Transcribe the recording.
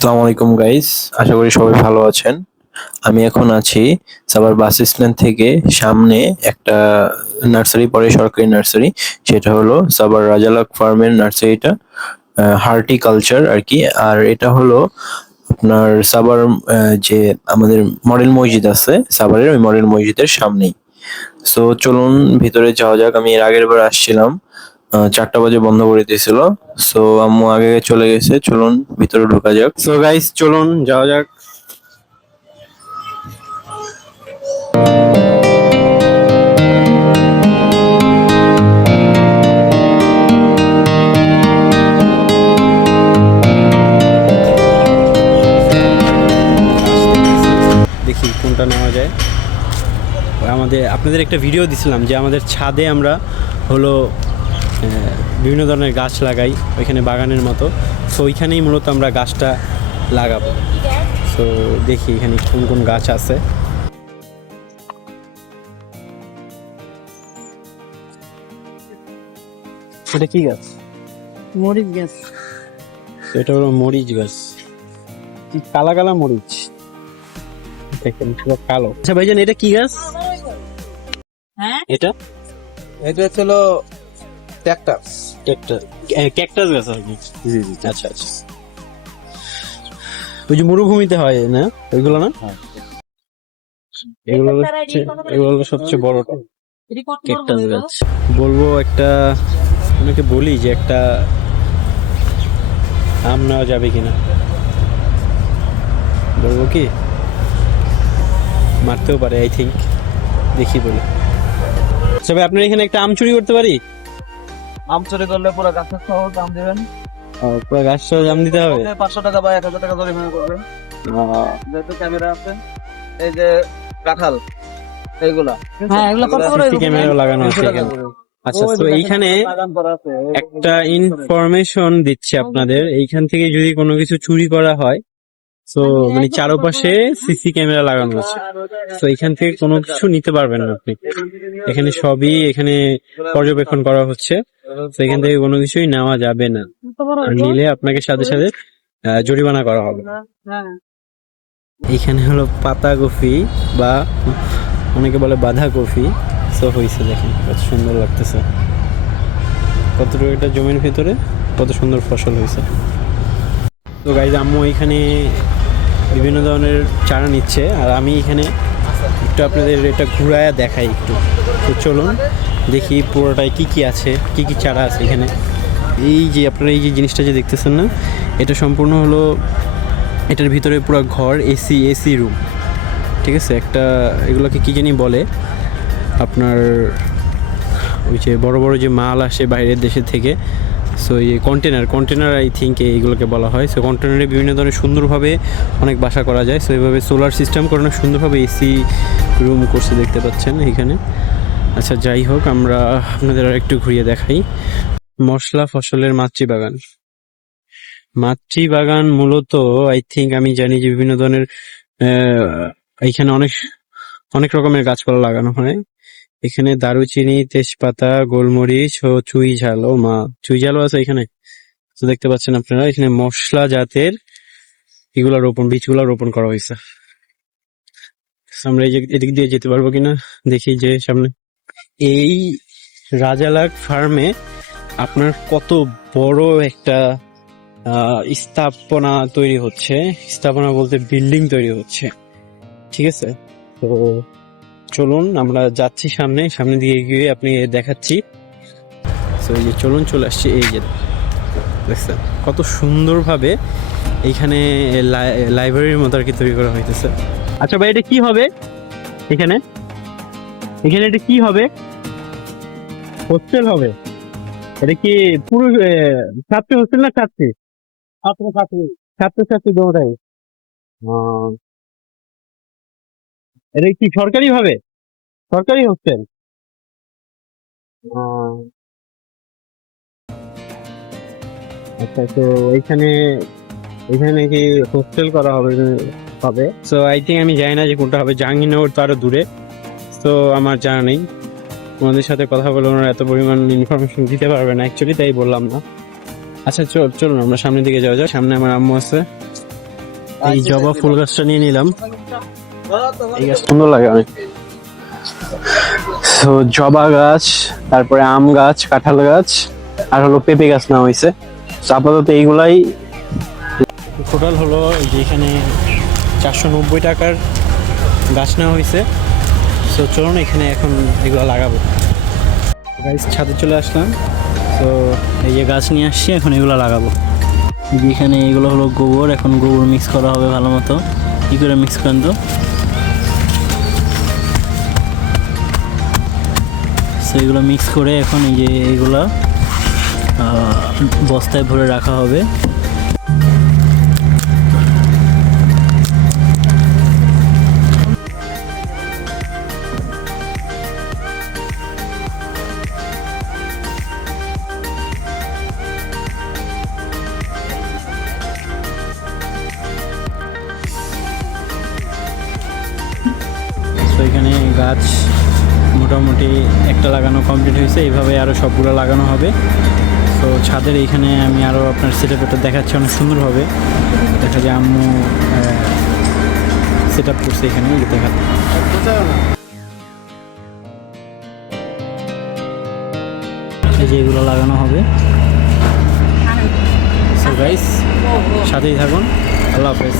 আসসালামু আলাইকুম গাইস, আশা করি সবাই ভালো আছেন। আমি এখন আছি সাভার বাস স্ট্যান্ড থেকে সামনে একটা নার্সারি পড়ে, সরকারি নার্সারি। সেটা হলো সাভার রাজালাক ফার্মের নার্সারিটা, হার্টিকালচার আর কি। আর এটা হলো আপনার সাভার যে আমাদের মডেল মসজিদ আছে সাভারের, ওই মডেল মসজিদের সামনেই। সো চলুন ভিতরে যাওয়া যাক। আমি এর আগের বার আসছিলাম, 4টা বাজে বন্ধ করে দিয়েছিল। সো আম্মু আগে চলে গেছে, চলুন ভিতরে ঢোকা যাক। সো গাইস চলুন যাওয়া যাক। দেখি কোনটা নেওয়া যায়। আপনাদের একটা ভিডিও দিছিলাম যে আমাদের ছাদে আমরা হলো বিভিন্ন ধরনের গাছ লাগাই, ওইখানে বাগানের মতো। সো ওইখানেই মূলত আমরা গাছটা লাগাবো। সো দেখি এখানে কোন কোন গাছ আছে। এটা কি গাছ? মরিচ গাছ। এটা হলো মরিচ গাছ, কি কালা কালা মরিচ, দেখেন পুরো কালো। আচ্ছা ভাইজান, এটা কি গাছ? হ্যাঁ, এটা ছিল ক্যাকটাস। ক্যাকটাস গাছ আর কি। জি জি, আচ্ছা আচ্ছা। ওই যে মরুভূমিতে হয় না ওইগুলো, না? এগুলো হলো সবচেয়ে বড়টা ক্যাকটাস গাছ। বলবো একটা, ওনাকে বলি যে একটা আম নেওয়া যাবে কিনা, বলবো কি মারতেও পারে আই থিঙ্ক, দেখি বলে। আচ্ছা ভাই, আপনার এখানে একটা আম চুরি করতে পারি? আম চুরি করলে পুরো গাছের সহ দাম দিবেন। পুরো গাছ সহ দাম দিতে হবে? 500 টাকা বা 1000 টাকা জরিমানা করবেন। যেহেতু ক্যামেরা আছে, এই যে কাঁঠাল এইগুলা, হ্যাঁ এগুলো কত করে? সিসি ক্যামেরা লাগানো আছে এখানে। আচ্ছা, তো এইখানে একটা ইনফরমেশন দিচ্ছি আপনাদের। এইখান থেকে যদি কোনো কিছু চুরি করা হয়, তো মানে চারপাশে সিসি ক্যামেরা লাগানো আছে। তো এখান থেকে কোনো কিছু নিতে পারবেন না আপনি। এখানে সবই এখানে পর্যবেক্ষণ করা হচ্ছে। তো এখান থেকে কোনো কিছুই নেওয়া যাবে না, আর নিলে আপনাকে সাথে সাথে জরিমানা করা হবে। এখানে হলো পাতা কফি, বা অনেকে বলে বাঁধাকপি। তো হয়েছে, দেখেন কত সুন্দর লাগতেছে। কতটুকু একটা জমির ভিতরে কত সুন্দর ফসল হয়েছে। তো গাইজ, আম্মু এখানে বিভিন্ন ধরনের চারা নিচ্ছে, আর আমি এখানে একটু আপনাদের এটা ঘুরায়া দেখাই একটু। তো চলুন দেখি পুরোটায় কি কি আছে, কি কি চারা আছে এখানে। এই যে আপনারা এই যে জিনিসটা যে দেখতেছেন না, এটা সম্পূর্ণ হলো, এটার ভিতরে পুরো ঘর, এসি রুম, ঠিক আছে। একটা এগুলোকে কি জানি বলে আপনার, ওই যে বড় বড় যে মাল আসে বাইরের দেশের থেকে, সো এই কন্টেনার আই থিঙ্ক এইগুলোকে বলা হয়। সো কন্টেনারে বিভিন্ন ধরনের সুন্দরভাবে অনেক বাসা করা যায়। সো এইভাবে সোলার সিস্টেম করে অনেক সুন্দরভাবে এসি রুম করছে, দেখতে পাচ্ছেন এইখানে। আচ্ছা যাই হোক, আমরা আপনাদের আর একটু ঘুরিয়ে দেখাই। মশলা ফসলের মাতৃ বাগান মূলত আই থিঙ্ক আমি জানি যে বিভিন্ন ধরনের এইখানে অনেক অনেক রকমের গাছপালা লাগানো হয়। এখানে দারুচিনি, তেজপাতা, গোলমরিচ ও চুই ঝালও আছে এখানে। তো দেখতে পাচ্ছেন আপনারা, এখানে মশলা জাতের বীজগুলা রোপণ করা হয়েছে। আমরা এই যে এদিক দিয়ে যেতে পারবো কিনা দেখি, যে সামনে এই রাজালাক ফার্মে আপনার কত বড় একটা স্থাপনা বলতে বিল্ডিং তৈরি হচ্ছে, ঠিক আছে। তো চলুন আমরা যাচ্ছি সামনে দিয়ে গিয়ে আপনি দেখাচ্ছি। তো এই যে চলুন, চলে আসছি। এই যে দেখছেন কত সুন্দরভাবে এইখানে লাইব্রেরির মতো আর কি তৈরি করা হইতেছে। আচ্ছা ভাই, এটা কি হবে এখানে? এটা কি হবে? হোস্টেল হবে? এটা কি পুরো ছাত্রী হোস্টেল না ছাত্রছাত্রী দুটাই? এটা কি সরকারি হোস্টেল? আচ্ছা, তো এখানে কি হোস্টেল করা হবে। সো আই থিঙ্ক, আমি জানি না যে কোনটা হবে। জাহাঙ্গীরনগর তো আরো দূরে, তো আমার জানা নেই। ওনাদের সাথে কথা বলে ওনারা এত পরিমাণ ইনফরমেশন দিতে পারবে না অ্যাকচুয়ালি, তাই বললাম না। আচ্ছা চলুন আমরা সামনের দিকে যাওয়া যাক। সামনে আমার আম্মু আছে, এই জবা ফুল গাছটা নিয়ে নিলাম। এই গাছ সুন্দর লাগে অনেক। তো জবা গাছ, তারপরে আম গাছ, কাঁঠাল গাছ, আর হলো পেঁপে গাছ নেওয়া হয়েছে। তো আপাতত এইগুলাই টোটাল হলো যে এখানে 490 টাকার গাছ নেওয়া হয়েছে। তো চলুন এখানে এখন এগুলো লাগাবো। গাছ ছাদে চলে আসলাম। তো এই যে গাছ নিয়ে আসছি, এখন এগুলো লাগাবো। এখানে এগুলো হলো গোবর, এখন গোবর মিক্স করা হবে ভালো মতো। কী করে মিক্স করেন তো? তো এগুলো মিক্স করে এখন এই যে এইগুলা বস্তায় ভরে রাখা হবে। তো এখানে গাছ মোটামুটি একটা লাগানো কমপ্লিট হয়েছে, এইভাবে আরও সবগুলো লাগানো হবে। তো ছাদের এইখানে আমি আরও আপনার সেটআপটা দেখাচ্ছি অনেক সুন্দরভাবে। দেখা যায় আম্মু সেট আপ করছে এখানে, দেখাতে এই যে এগুলো লাগানো হবে। সো গাইস সাথেই থাকুন। আল্লাহ হাফেজ।